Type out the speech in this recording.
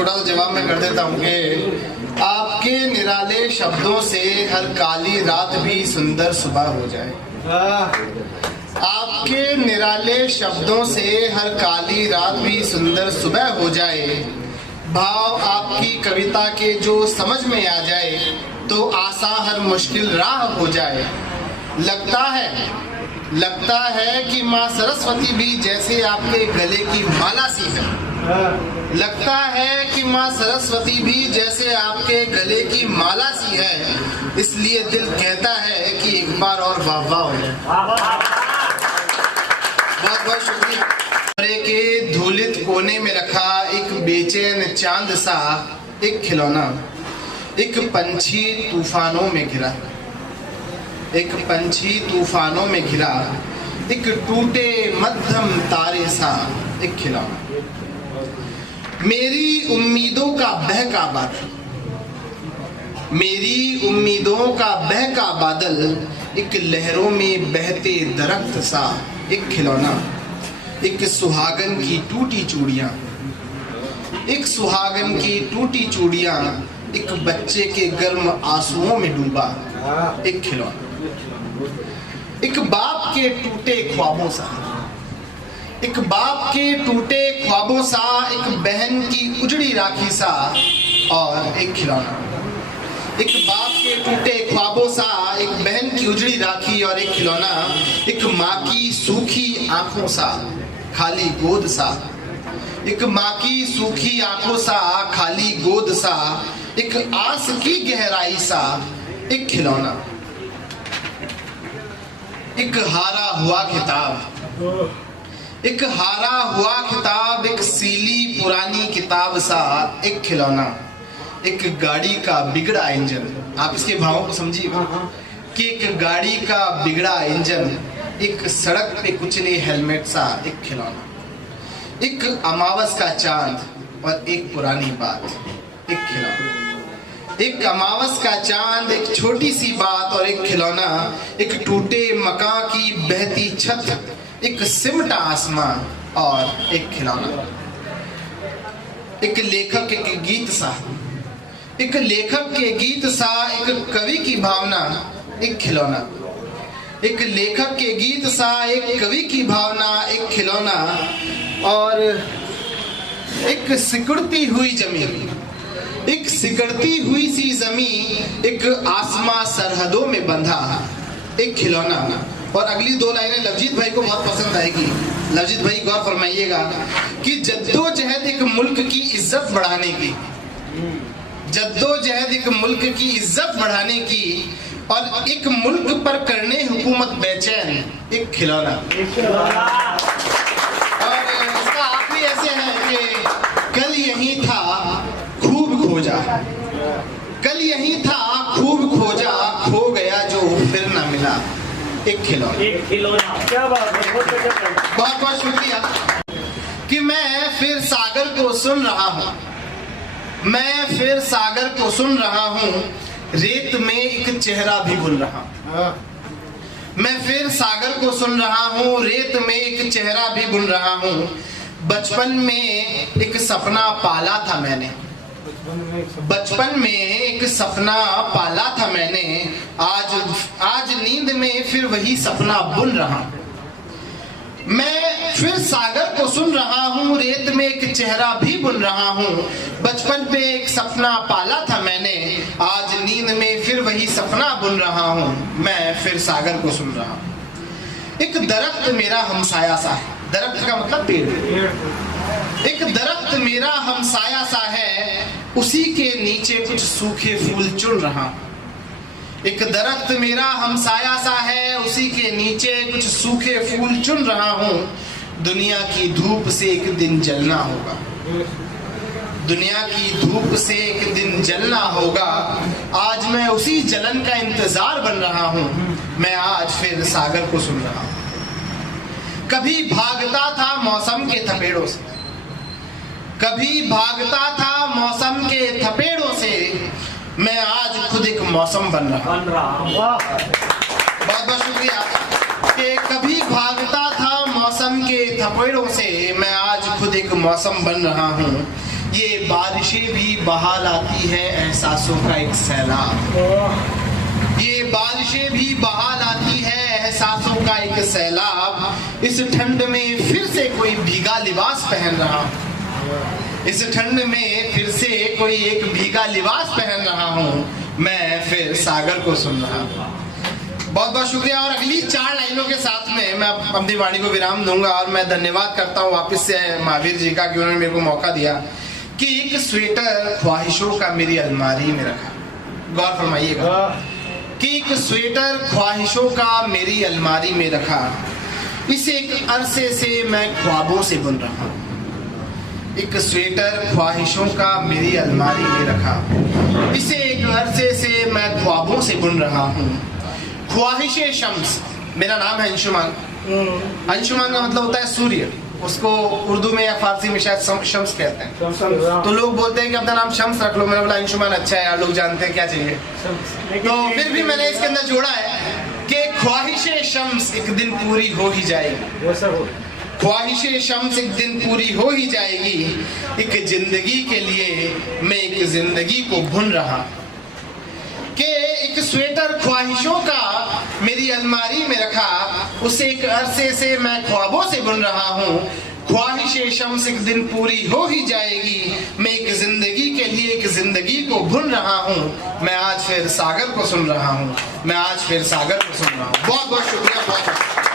छोटा सा जवाब मैं कर देता हूँ कि आपके निराले शब्दों से हर काली रात भी सुंदर सुबह हो जाए। आपके निराले शब्दों से हर काली रात भी सुंदर सुबह हो जाए। भाव आपकी कविता के जो समझ में आ जाए तो आसान हर मुश्किल राह हो जाए। लगता है कि माँ सरस्वती भी जैसे आपके गले की माला सी है। लगता है कि माँ सरस्वती भी जैसे आपके गले की माला सी है। इसलिए दिल कहता है कि एक बार और वाह वाह हो जाए। बहुत बहुत शुक्रिया। कमरे के धूलित कोने में रखा एक बेचैन चांद सा एक खिलौना, एक पंछी तूफानों में घिरा, एक पंछी तूफानों में घिरा, एक टूटे मध्यम तारे सा एक खिलौना। मेरी उम्मीदों का बहका बादल, मेरी उम्मीदों का बहका बादल, एक लहरों में बहते दरख्त सा एक खिलौना। एक सुहागन की टूटी चूड़ियां, एक सुहागन की टूटी चूड़ियां, एक बच्चे के गर्म आंसुओं में डूबा एक खिलौना। एक बाप के टूटे ख्वाबों सा, एक बाप के टूटे ख्वाबों सा, एक बहन की उजड़ी राखी सा और एक खिलौना। एक बाप के टूटे ख्वाबों सा, एक बहन की उजड़ी राखी और एक खिलौना। एक माँ की सूखी आंखों सा खाली गोद सा, एक माँ की सूखी आंखों सा खाली गोद सा, एक आस की गहराई सा एक खिलौना। एक हारा हुआ खिताब, एक हारा हुआ खिताब, एक सीली पुरानी किताब सा एक खिलौना। एक गाड़ी का बिगड़ा इंजन, आप इसके भावों को समझिएगा कि एक गाड़ी का बिगड़ा इंजन, एक सड़क पे कुचले हेलमेट सा एक खिलौना। एक अमावस का चांद और एक पुरानी बात एक खिलौना। एक अमावस का चांद, एक छोटी सी बात और एक खिलौना। एक टूटे मकान की बहती छत, एक सिमटा आसमां और एक खिलौना। एक लेखक के गीत सा, एक लेखक के गीत सा, एक कवि की भावना एक खिलौना। एक लेखक के गीत सा, एक कवि की भावना एक खिलौना। और एक सिकुड़ती हुई जमीन, एक सिकड़ती हुई सी जमीन, एक आसमां सरहदों में बंधा एक खिलौना। और अगली दो लाइनें लवजीत भाई को बहुत पसंद आएगी। लवजीत भाई गौर फरमाइएगा कि जद्दोजहद एक मुल्क की इज्जत बढ़ाने की, जद्दोजहद एक मुल्क की इज्जत बढ़ाने की और एक मुल्क पर करने हुकूमत बेचैन एक खिलौना। और इसका आखिरी ऐसे है कि कल यही था खूब खोजा, कल यही था खूब खोजा, खो गया जो फिर ना मिला एक खिलौना। एक खिलौना, क्या बात है, बहुत बहुत शुक्रिया। कि मैं फिर सागर को सुन रहा हूँ, मैं फिर सागर को सुन रहा हूँ, रेत में एक चेहरा भी बुन रहा हूँ। मैं फिर सागर को सुन रहा हूँ, रेत में एक चेहरा भी बुन रहा हूँ। बचपन में एक सपना पाला था मैंने, बचपन में एक सपना पाला था मैंने, आज नींद में फिर वही सपना बुन रहा हूं। मैं फिर सागर को सुन रहा हूँ, रेत में एक चेहरा भी बुन रहा हूँ। बचपन पे एक सपना पाला था मैंने, आज नींद में फिर वही सपना बुन रहा हूँ। मैं फिर सागर को सुन रहा हूँ। एक दरख्त मेरा हमसाया सा है, दरख्त का मतलब पेड़। एक दरख्त मेरा हमसाया सा है, उसी के नीचे कुछ सूखे फूल चुन रहा हूं। एक दरख्त मेरा हमसाया सा है, उसी के नीचे कुछ सूखे फूल चुन रहा हूं। दुनिया की धूप से एक दिन जलना होगा, दुनिया की धूप से एक दिन जलना होगा। आज मैं उसी जलन का इंतजार बन रहा हूं, मैं आज फिर सागर को सुन रहा हूं। कभी भागता था मौसम के थपेड़ों से, कभी भागता था मौसम के थपेड़ों से, मैं आज खुद एक मौसम बन रहा हूं। बहुत बहुत शुक्रिया। कि कभी भागता था मौसम के थपेड़ों से, मैं आज खुद एक मौसम बन रहा हूँ। ये बारिशें भी बहा लाती है एहसासों का एक सैलाब। ये बारिशें भी बहा लाती है एहसासों का एक सैलाब। इस ठंड में फिर से कोई भीगा लिबास पहन रहा हूँ। इस ठंड में फिर से कोई एक भीगा लिबास पहन रहा हूँ। मैं फिर सागर को सुन रहा हूँ। बहुत बहुत शुक्रिया। और अगली 4 लाइनों के साथ में मैं अपनी वाणी को विराम दूंगा। और मैं धन्यवाद करता हूँ वापस से महावीर जी का कि उन्होंने मेरे को मौका दिया कि एक स्वेटर ख्वाहिशों का मेरी अलमारी में रखा। गौर फरमाइएगा कि एक स्वेटर ख्वाहिशों का मेरी अलमारी में रखा। इसे एक अरसे से मैं ख्वाबों से बुन रहा हूँ। एक स्वेटर ख्वाहिशों का मेरी अलमारी में रखा। इसे एक अरसे से मैं ख्वाबों से बुन रहा हूँ। ख्वाहिशे शम्स, मेरा नाम है अंशुमान। अंशुमान का मतलब होता है सूर्य। उसको उर्दू में या फारसी में शायद शम्स कहते हैं। तो लोग बोलते हैं कि अपना नाम शम्स रख लो। मैंने बोला अंशुमान अच्छा है यार, लोग जानते हैं क्या चाहिए। तो फिर भी मैंने इसके अंदर जोड़ा है कि ख्वाहिशे शम्स एक दिन पूरी हो ही जाएगी। ख्वाहिशे शम्स एक दिन पूरी हो ही जाएगी। एक जिंदगी के लिए मैं एक जिंदगी को भुन रहा कि एक स्वेटर ख्वाहिशों का मेरी अलमारी में रखा। उसे एक अरसे से मैं ख्वाबों से बुन रहा हूँ। ख्वाहिशे शम्स एक दिन पूरी हो ही जाएगी। मैं एक जिंदगी के लिए एक जिंदगी को भुन रहा हूँ। मैं आज फिर सागर को सुन रहा हूँ। मैं आज फिर सागर को सुन रहा हूँ। बहुत बहुत शुक्रिया। बहुत